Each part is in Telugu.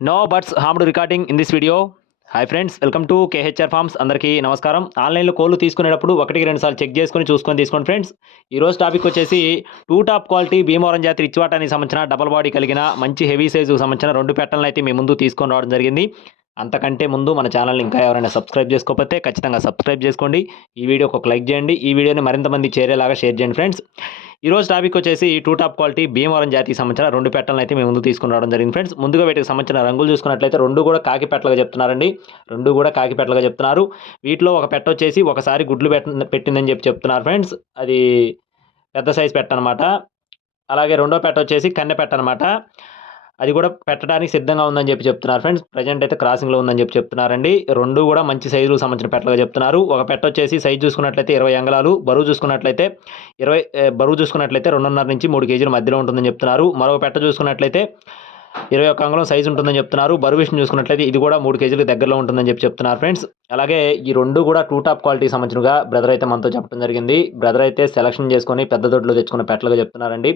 No birds harmed recording in this video hi friends welcome to KHR farms అందరికీ నమస్కారం. ఆన్లైన్లో కోళ్ళు తీసుకునేటప్పుడు ఒకటికి రెండు సార్లు చెక్ చేసుకొని చూసుకొని తీసుకోండి ఫ్రెండ్స్ ఈరోజు టాపిక్ వచ్చేసి టూ టాప్ క్వాలిటీ భీమవరం జాతి రిచ్వాటానికి సంబంధించిన డబల్ బాడీ కలిగిన మంచి హెవీ సైజుకు సంబంధించిన రెండు పెట్టలను అయితే మీ ముందు తీసుకొని రావడం జరిగింది. అంతకంటే ముందు మన ఛానల్ని ఇంకా ఎవరైనా సబ్స్క్రైబ్ చేసుకోకపోతే ఖచ్చితంగా సబ్స్క్రైబ్ చేసుకోండి. ఈ వీడియోకి ఒక లైక్ చేయండి. ఈ వీడియోని మరింత మంది చేరేలాగా షేర్ చేయండి ఫ్రెండ్స్. ఈ రోజు టాపిక్ వచ్చేసి టూ టాప్ క్వాలిటీ భీమవరం జాతికి సంబంధించిన రెండు పెట్టలను అయితే మేము ముందు తీసుకుని రావడం జరిగింది ఫ్రెండ్స్. ముందుగా వీటికి సంబంధించిన రంగులు చూసుకున్నట్లయితే రెండు కూడా కాకి పెట్టలుగా చెప్తున్నారండి. రెండు కూడా కాకి పెట్టలుగా చెప్తున్నారు. వీటిలో ఒక పెట్ట వచ్చేసి ఒకసారి గుడ్లు పెట్ట పెట్టిందని చెప్పి చెప్తున్నారు ఫ్రెండ్స్. అది పెద్ద సైజ్ పెట్ట అనమాట అలాగే రెండో పెట్ట వచ్చేసి కన్నె పెట్ట అనమాట అది కూడా పెట్టడానికి సిద్ధంగా ఉందని చెప్పి చెప్తున్నారు ఫ్రెండ్స్. ప్రజెంట్ అయితే క్రాసింగ్లో ఉందని చెప్పి చెప్తున్నారండి. రెండు కూడా మంచి సైజులకు సంబంధించిన పెట్టలుగా చెప్తున్నారు. ఒక పెట్ట వచ్చేసి సైజు చూసుకున్నట్లయితే ఇరవై అంగళాలు బరువు చూసుకున్నట్లయితే ఇరవై బరువు చూసుకున్నట్లయితే రెండున్నర నుంచి మూడు కేజీల మధ్యలో ఉంటుందని చెప్తున్నారు. మరొక పెట్ట చూసుకున్నట్లయితే ఇరవై ఒక్క అంగుళం సైజు ఉంటుందని చెప్తున్నారు. బరువు విషయం చూసుకున్నట్లయితే ఇది కూడా మూడు కేజీలకు దగ్గరలో ఉంటుందని చెప్పి చెప్తున్నారు ఫ్రెండ్స్. అలాగే ఈ రెండు కూడా టూ టాప్ క్వాలిటీ సంబంధించినగా బ్రదర్ అయితే మనతో చెప్పడం జరిగింది. బ్రదర్ అయితే సెలక్షన్ చేసుకొని పెద్ద దొడ్లో తెచ్చుకున్న పెట్టలుగా చెప్తున్నారండి.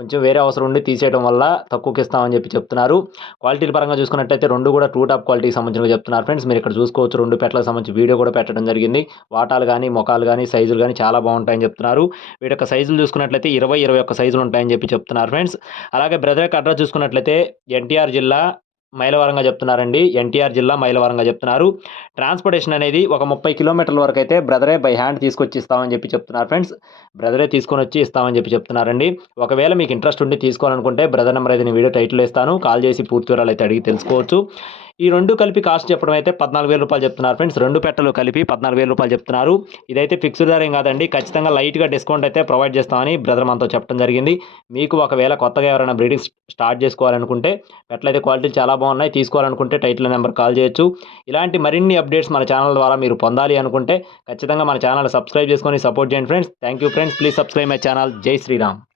కొంచెం వేరే అవసరం ఉండి తీసేయడం వల్ల తక్కువకి ఇస్తామని చెప్పి చెప్తున్నారు. క్వాలిటీల పరంగా చూసుకున్నట్టయితే రెండు కూడా టూ టాప్ క్వాలిటీకి సంబంధించినవి చెప్తున్నారు ఫ్రెండ్స్ మీరు ఇక్కడ చూసుకోవచ్చు రెండు పెట్టలకు సంబంధించి వీడియో కూడా పెట్టడం జరిగింది. వాటాలు కానీ మొఖాలు కానీ సైజులు కానీ చాలా బాగుంటాయని చెప్తున్నారు. వీటి యొక్క సైజులు చూసుకున్నట్లయితే ఇరవై ఇరవై ఒక్క సైజులు ఉంటాయని చెప్పి చెప్తున్నారు ఫ్రెండ్స్ అలాగే బ్రదర్ యొక్క అడ్రస్ చూసుకున్నట్లయితే ఎన్టీఆర్ జిల్లా మైలవరంగా చెప్తున్నారండి. ఎన్టీఆర్ జిల్లా మైలవరంగా చెప్తున్నారు. ట్రాన్స్పోర్టేషన్ అనేది ఒక ముప్పై కిలోమీటర్ల వరకు అయితే బ్రదరే బై హ్యాండ్ తీసుకొచ్చి ఇస్తామని చెప్పి చెప్తున్నారు ఫ్రెండ్స్. బ్రదరే తీసుకొని వచ్చి ఇస్తామని చెప్పి చెప్తున్నారండి. ఒకవేళ మీకు ఇంట్రెస్ట్ ఉండి తీసుకోవాలనుకుంటే బ్రదర్ నెంబర్ అయితే నేను వీడియో టైటిల్ ఇస్తాను. కాల్ చేసి పూర్తి వివరాలు అయితే అడిగి తెలుసుకోవచ్చు. ఈ రెండు కలిపి కాస్ట్ చెప్పడం అయితే పద్నాలుగు వేల రూపాయలు చెప్తున్నారు ఫ్రెండ్స్. రెండు పెట్టలు కలిపి పద్నాలుగు వేల రూపాయలు చెప్తున్నారు. ఇదైతే ఫిక్స్డ్ ధర ఏం కాదండి. ఖచ్చితంగా లైట్గా డిస్కౌంట్ అయితే ప్రొవైడ్ చేస్తామని బ్రదర్ మనతో చెప్పడం జరిగింది. మీకు ఒకవేళ కొత్తగా ఎవరైనా బ్రీడింగ్ స్టార్ట్ చేసుకోవాలనుకుంటే పెట్టలైతే క్వాలిటీ చాలా బాగున్నాయి. తీసుకోవాలనుకుంటే టైటిల్ నెంబర్ కాల్ చేయొచ్చు. ఇలాంటి మరిన్ని అప్డేట్స్ మన ఛానల్ ద్వారా మీరు పొందాలి అనుకుంటే ఖచ్చితంగా మన ఛానల్ సబ్స్క్రైబ్ చేసుకొని సపోర్ట్ చేయండి friends. Thank you friends please subscribe my channel జై శ్రీరామ్